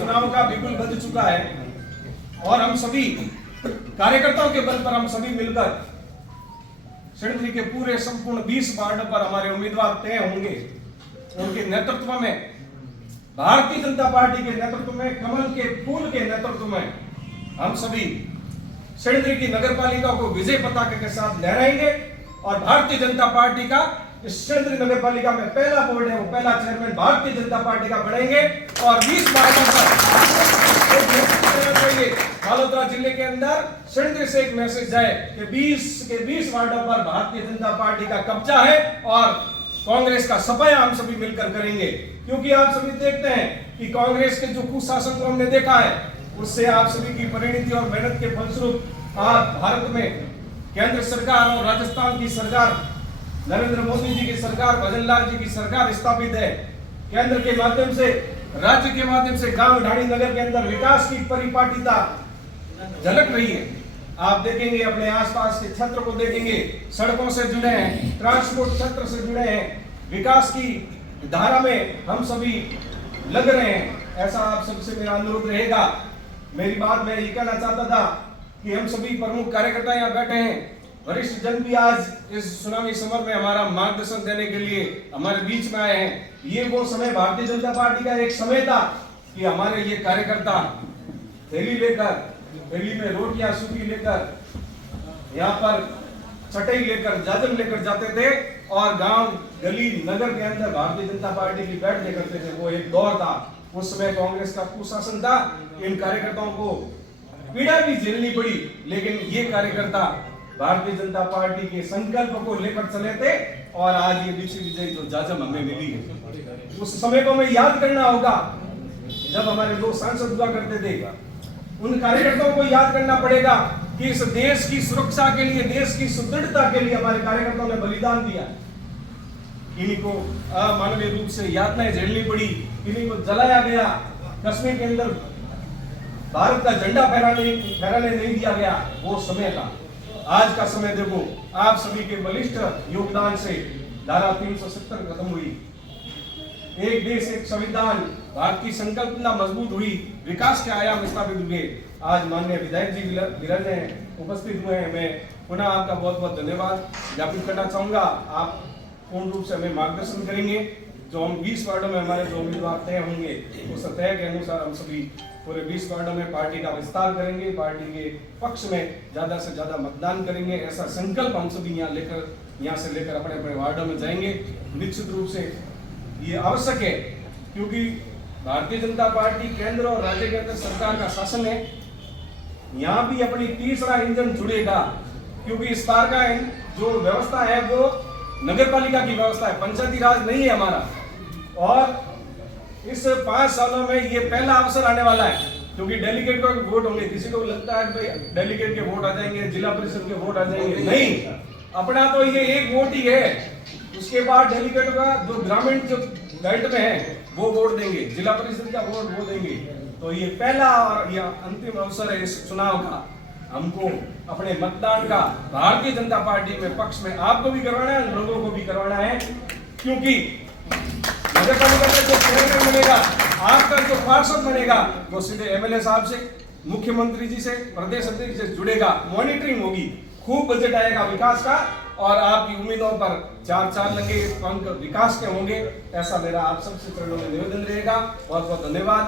चुनाव का बिगुल बज चुका है और हम सभी कार्यकर्ताओं के बल पर हम सभी मिलकर षड्यंत्र के पूरे संपूर्ण 20 वार्डों पर हमारे उम्मीदवार तय होंगे। उनके नेतृत्व में, भारतीय जनता पार्टी के नेतृत्व में, कमल के फूल के नेतृत्व में हम सभी षड्यंत्र की नगर पालिका को विजय पताका के साथ लहराएंगे और भारतीय जनता पार्टी का इस षड्यंत्र नगर पालिका में पहला बोर्ड है, वो पहला चेयरमैन भारतीय जनता पार्टी का बढ़ेंगे और 20 वार्डों पर बालोतरा जिले के अंदर षड्यंत्र से एक मैसेज जाए कि 20 वार्डों पर भारतीय जनता पार्टी का कब्जा है और कांग्रेस का सफाया हम सभी मिलकर करेंगे। क्योंकि आप सभी देखते हैं कि कांग्रेस के जो कुशासन को हमने देखा है, उससे आप सभी की परिणति और मेहनत के फलस्वरूप आज भारत में केंद्र सरकार और राजस्थान की सरकार, नरेंद्र मोदी जी की सरकार, भजनलाल जी की सरकार स्थापित है। केंद्र के माध्यम से, राज्य के माध्यम से गांव ढाणी नगर के अंदर विकास की परिपाटिता झलक रही है। आप देखेंगे, अपने आसपास के क्षेत्र को देखेंगे, सड़कों से जुड़े हैं, ट्रांसपोर्ट क्षेत्र से जुड़े हैं, विकास की धारा में हम सभी लग रहे हैं। ऐसा आप सबसे मेरा अनुरोध रहेगा। मेरी बात मैं ये कहना चाहता था कि हम सभी प्रमुख कार्यकर्ता यहाँ बैठे हैं, वरिष्ठ जन भी आज इस चुनावी समर में हमारा मार्गदर्शन देने के लिए हमारे बीच में आए हैं। ये वो समय भारतीय जनता पार्टी का एक समय था कि हमारे ये कार्यकर्ता थैली लेकर, थैली में रोटियां सूखी लेकर, यहाँ पर चटाई लेकर, जाजम लेकर जाते थे और गांव गली नगर के अंदर भारतीय जनता पार्टी की बैठकें करते थे। वो एक दौर था, उस समय कांग्रेस का कुशासन था। इन कार्यकर्ताओं को पीड़ा भी झेलनी पड़ी, लेकिन ये कार्यकर्ता भारतीय जनता पार्टी के संकल्प को लेकर चले थे और आज ये विजय जो जाजम हमें मिली है, उस समय को हमें याद करना होगा जब हमारे दो सांसद हुआ करते थे। उन कार्यकर्ताओं को याद करना पड़ेगा कि इस देश की सुरक्षा के लिए, देश की सुदृढ़ता के लिए हमारे कार्यकर्ताओं ने बलिदान दिया। इन्हीं को अमानवीय रूप से यातनाएं झेलनी पड़ी, इन्हीं को जलाया गया, कश्मीर के अंदर भारत का झंडा फहराने नहीं दिया गया। वो समय था। आज का समय देखो, आप सभी के बलिष्ठ योगदान से धारा 370 खत्म हुई, एक देश एक संविधान, भारत की संकल्पना मजबूत हुई, विकास के आयाम स्थापित हुए। आज माननीय विधायक जी विराज हैं, उपस्थित हुए हैं। मैं पुनः आपका बहुत बहुत धन्यवाद ज्ञापित करना चाहूंगा। आप पूर्ण रूप से हमें मार्गदर्शन करेंगे। जो हम 20 वार्डों में हमारे जो उम्मीदवार तय होंगे, उस तय के अनुसार हम सभी पूरे 20 वार्डों में पार्टी का विस्तार करेंगे, पार्टी के पक्ष में ज्यादा से ज्यादा मतदान करेंगे। ऐसा संकल्प हम सभी यहाँ से लेकर अपने अपने वार्डों में जाएंगे। निश्चित रूप से ये आवश्यक है, क्योंकि भारतीय जनता पार्टी केंद्र और राज्य के अंदर सरकार का शासन है। यहाँ भी अपनी तीसरा इंजन जुड़ेगा, क्योंकि इस बार का जो व्यवस्था है वो नगर पालिका की व्यवस्था है, पंचायती राज नहीं है हमारा। और इस 5 सालों में ये पहला अवसर आने वाला है, क्योंकि डेलीगेट को वोट होंगे। किसी को लगता है भाई डेलीगेट के वोट आ जाएंगे, जिला परिषद के वोट आ जाएंगे, नहीं। अपना तो ये एक वोट ही है। उसके बाद डेलीगेट का जो ग्रामीण जो बेल्ट में है वो वोट देंगे, जिला परिषद का वोट वो देंगे। तो ये पहला और ये अंतिम अवसर है इस चुनाव का। हमको अपने मतदान का भारतीय जनता पार्टी में पक्ष में आपको भी करवाना है, लोगों को भी करवाना है। क्योंकि नगर पालिका का जो चेयरमैन बनेगा, आपका जो पार्षद बनेगा, वो सीधे एमएलए साहब से, मुख्यमंत्री जी से, प्रदेश अध्यक्ष से जुड़ेगा। मॉनिटरिंग होगी, खूब बजट आएगा विकास का और आपकी उम्मीदों पर 4 लगे पंख विकास के होंगे। ऐसा मेरा आप सबसे चरणों में निवेदन रहेगा। बहुत बहुत धन्यवाद।